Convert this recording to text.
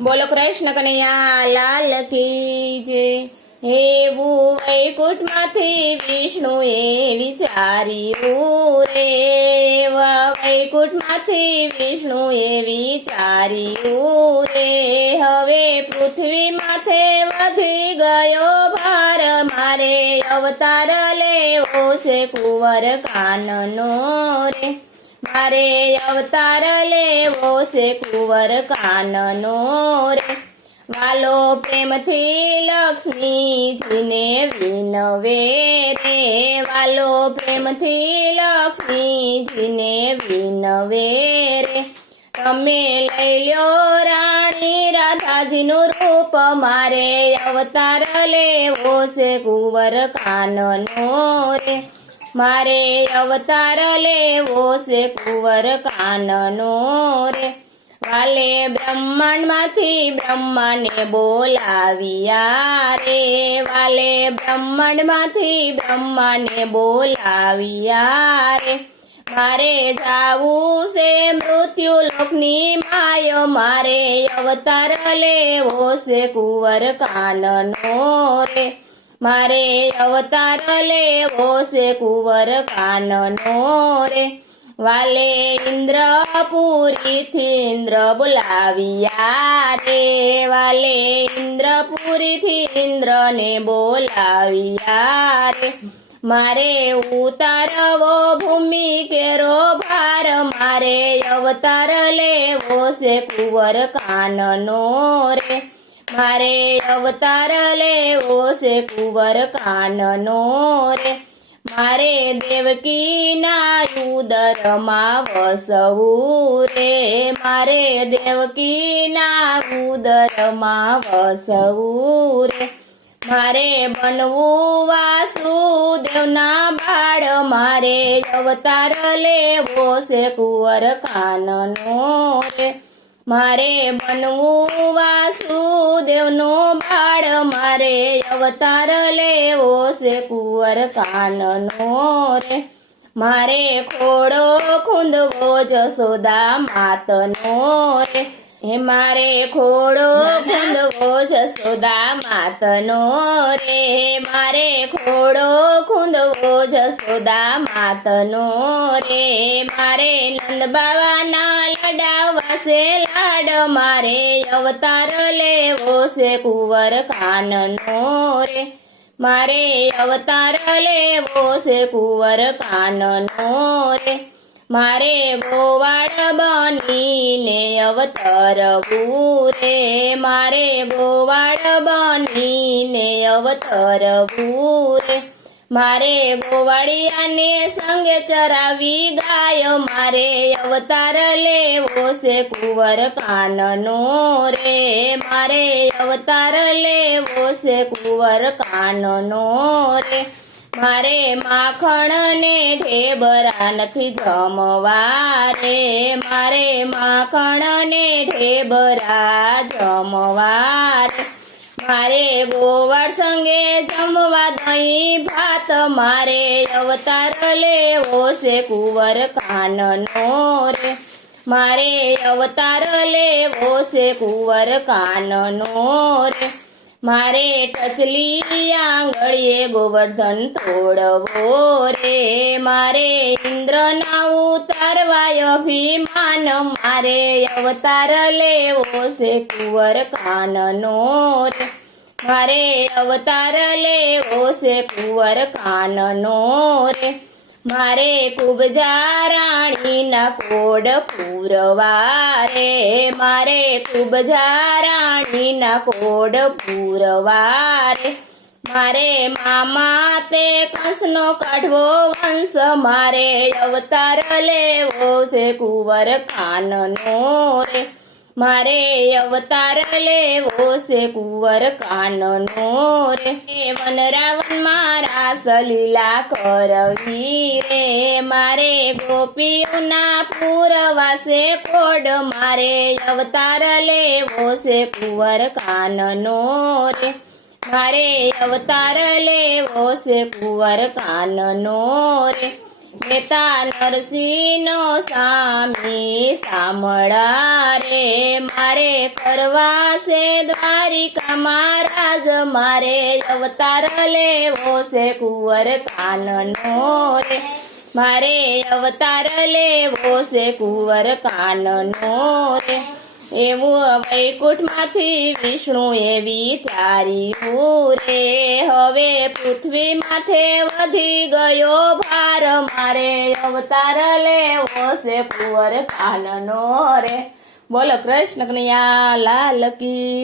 બોલો કૃષ્ણ કનૈયા લાલ કી જય। એવું વૈકુંઠમાંથી વિષ્ણુએ વિચાર્યું રે, એવા વૈકુંઠમાંથી વિષ્ણુએ વિચાર્યું રે। હવે પૃથ્વી માથે વધી ગયો ભાર, મારે અવતાર લેવો છે કુંવર કાનનો રે, મારે અવતાર લેવો છે કુંવર કાનનો રે। વાલો પ્રેમથી લક્ષ્મીજીને વિનવે રે, વાલો પ્રેમથી લક્ષ્મીજીને વિનવે રે। તમે લઈ લ્યો રાણી રાધાજીનું રૂપ, મારે અવતાર લેવો છે કુંવર કાનનો રે, મારે અવતાર લેવો છે કુંવર કાનનો રે। વાલે બ્રહ્માંડમાંથી બ્રહ્માને બોલાવ્યા રે, વાલે બ્રહ્માંડમાંથી બ્રહ્માને બોલાવ્યા રે। મારે જાવું છે મૃત્યુલોકની માય, મારે અવતાર લેવો છે કુંવર કાનનો રે, મારે અવતાર લેવો છે કુંવર કાનનો રે। વાલે ઇન્દ્રપુરીથી ઇન્દ્ર બોલાવ્યા રે, વાલે ઇન્દ્રપુરીથી ઇન્દ્રને બોલાવ્યા રે। મારે ઉતારવો ભૂમિ કેરો ભાર, મારે અવતાર લેવો છે કુંવર કાનનો રે, મારે અવતાર લેવો છે કુંવર કાનનો રે। મારે દેવકીના ઉદરમાં વસવું રે, મારે દેવકીના ઉદરમાં વસવું રે। મારે બનવું વાસુદેવના બાળ, મારે અવતાર લેવો છે કુંવર કાનનો રે, મારે બનવું વાસુદેવનો બાળ, મારે અવતાર લેવો છે કુંવર કાનનો રે। મારે ખોડો ખૂંદવો જશોદા માતનો રે, હે મારે ખોડો ખૂંદવો જશોદા માતનો રે, મારે ખોડો ખૂંદવો જશોદા માતનો રે। મારે નંદ બાવાના લડાવવા છે લાડ, મારે અવતાર લેવો છે કુંવર કાનનો રે, મારે અવતાર લેવો છે કુંવર કાનનો રે। મારે ગોવાળ બનીને અવતરવું રે, મારે ગોવાળ બનીને અવતરવું રે। મારે ગોવાળિયાને સંગે ચરાવી ગાય, મારે અવતાર લેવો છે કુંવર કાનનો રે, મારે અવતાર લેવો છે કુંવર કાનનો રે। મારે માખણને ઢેબરા નથી જમવા રે, મારે માખણને ઢેબરા જમવા રે। મારે ગોવાળ સંગે જમવા દહીં ભાત, મારે અવતાર લેવો છે કુંવર કાનનો રે, મારે અવતાર લેવો છે કુંવર કાનનો રે। મારે ટચલી આંગળીએ ગોવર્ધન તોડવો રે, મારે ઇન્દ્રના ઉતારવા અભિમાન, મારે અવતાર લેવો છે કુંવર કાનનો રે, મારે અવતાર લેવો છે કુંવર કાનનો રે। મારે કુબજા રાણીના કોડ પૂરવા રે, મારે કુબજા રાણીના કોડ પૂરવા રે। મારે મામા તે કંસનો કાઢવો વંશ, મારે અવતાર લેવો છે કુંવર કાનનો રે, મારે અવતાર લેવો છે કુંવર કાનનો રે। વન રાવણમાં રાસ લીલા કરવી રે, મારે ગોપીઓના પૂરવા છે કોડ, મારે અવતાર લેવો છે કુંવર કાનનો રે, મારે અવતાર લેવો છે કુંવર કાનનો રે। મેતા નરસિંહનો સ્વામી સાંભળા રે, મારે કરવા છે દ્વારિકા મહારાજ, મારે અવતાર લેવો છે કુંવર કાનનો રે, મારે અવતાર લેવો છે કુંવર કાનનો રે. એવું વૈકુંઠમાંથી વિષ્ણુએ વિચાર્યું રે, હવે પૃથ્વી માથે વધી ગયો ભાર, મારે અવતાર લેવો છે કુંવર કાનનો રે. બોલો કૃષ્ણ કનૈયા લાલ કી.